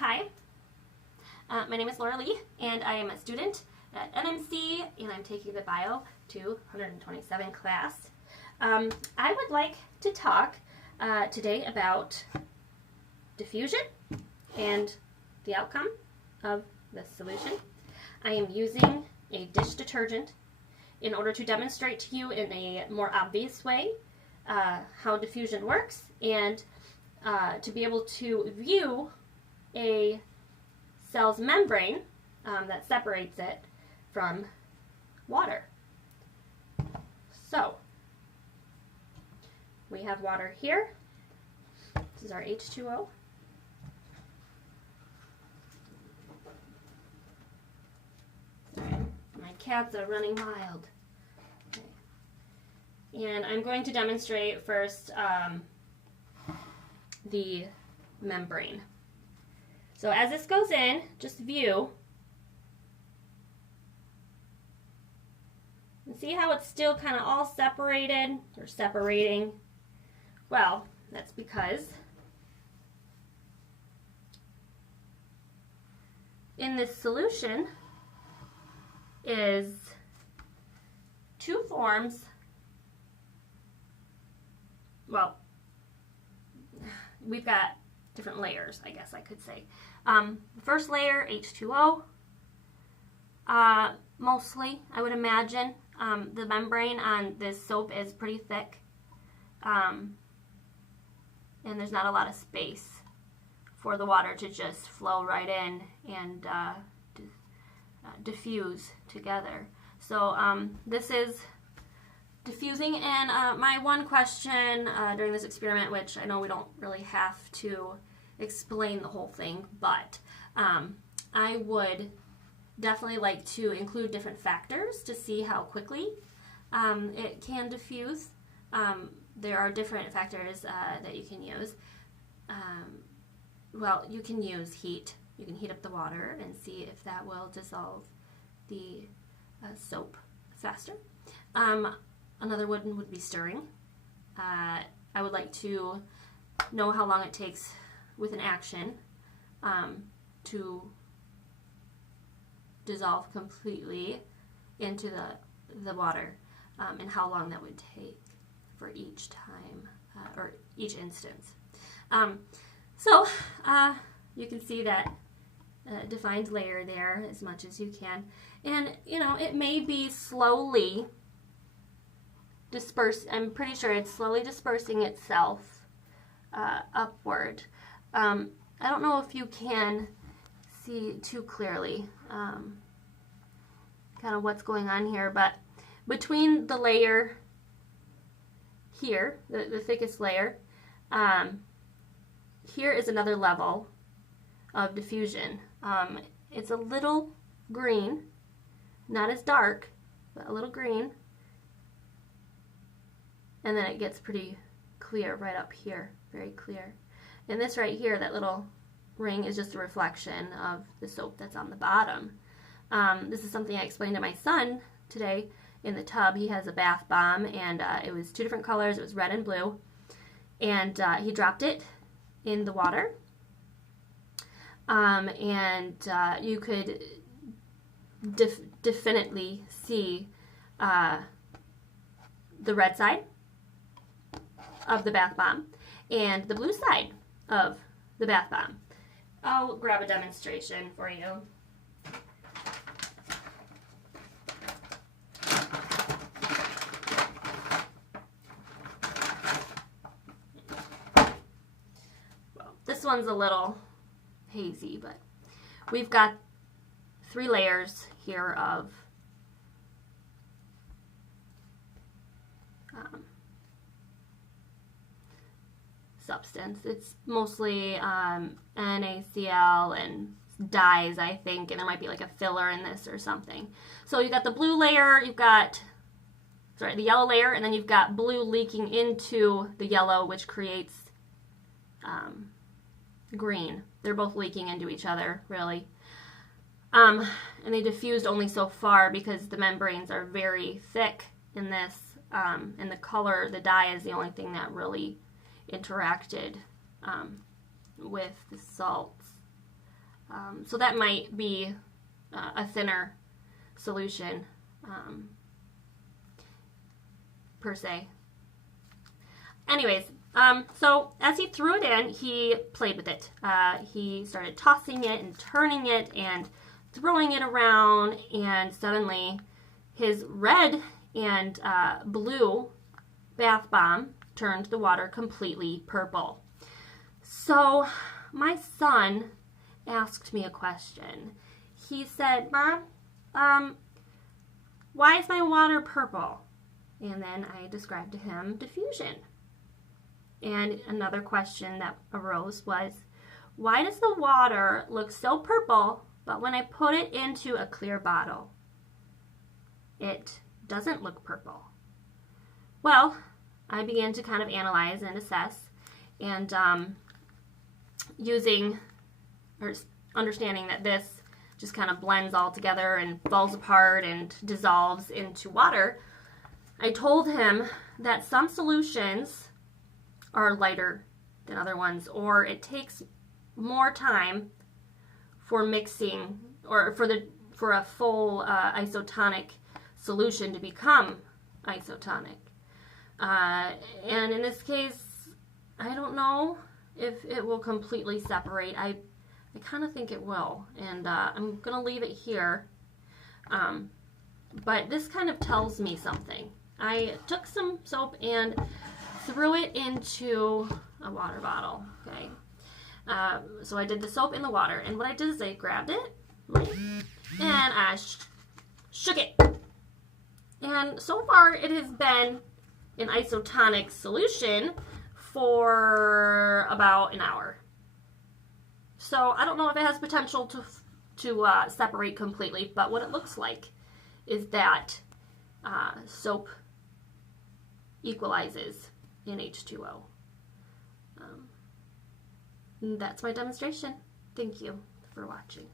Hi, my name is Laura Lee, and I am a student at NMC, and I'm taking the Bio 227 class. I would like to talk today about diffusion and the outcome of the solution. I am using a dish detergent in order to demonstrate to you in a more obvious way how diffusion works, and to be able to view a cell's membrane that separates it from water. So, we have water here. This is our H2O. Sorry, my cats are running wild. Okay. And I'm going to demonstrate first the membrane. So as this goes in, just view and see how it's still kind of all separated or separating. Well, that's because in this solution is two forms. Well, we've got different layers, I guess I could say. First layer, H2O, mostly, I would imagine. The membrane on this soap is pretty thick, and there's not a lot of space for the water to just flow right in and diffuse together. So this is diffusing, and my one question during this experiment, which I know we don't really have to explain the whole thing, but I would definitely like to include different factors to see how quickly it can diffuse. There are different factors that you can use. Well, you can use heat. You can heat up the water and see if that will dissolve the soap faster. Another one would be stirring. I would like to know how long it takes with an action to dissolve completely into the water, and how long that would take for each time or each instance. So you can see that defined layer there as much as you can, and you know, it may be slowly dispersed. I'm pretty sure it's slowly dispersing itself upward. I don't know if you can see too clearly kind of what's going on here, but between the layer here, the thickest layer, here is another level of diffusion. It's a little green, not as dark, but a little green, and then it gets pretty clear right up here, very clear. And this right here, that little ring, is just a reflection of the soap that's on the bottom. This is something I explained to my son today in the tub. He has a bath bomb, and it was two different colors. It was red and blue, and he dropped it in the water, and you could definitely see the red side of the bath bomb and the blue side of the bath bomb. I'll grab a demonstration for you. Well, this one's a little hazy, but we've got 3 layers here of substance. It's mostly NaCl and dyes, I think, and there might be like a filler in this or something. So you've got the blue layer, you've got, sorry, the yellow layer, and then you've got blue leaking into the yellow, which creates green. They're both leaking into each other, really. And they diffused only so far because the membranes are very thick in this, and the color, the dye, is the only thing that really interacted with the salts. So that might be a thinner solution per se. Anyways, so as he threw it in, he played with it. He started tossing it and turning it and throwing it around, and suddenly his red and blue bath bomb turned the water completely purple. So my son asked me a question. He said, "Mom, why is my water purple?" And then I described to him diffusion. And another question that arose was, why does the water look so purple, but when I put it into a clear bottle, it doesn't look purple? Well, I began to kind of analyze and assess, and using or understanding that this just kind of blends all together and falls apart and dissolves into water, I told him that some solutions are lighter than other ones, or it takes more time for mixing or for a full isotonic solution to become isotonic. And in this case, I don't know if it will completely separate. I kind of think it will, and I'm going to leave it here. But this kind of tells me something. I took some soap and threw it into a water bottle, okay? So I did the soap in the water, and what I did is I grabbed it, and I shook it. And so far, it has been an isotonic solution for about an hour. So I don't know if it has potential to separate completely, but what it looks like is that soap equalizes in H2O. That's my demonstration. Thank you for watching.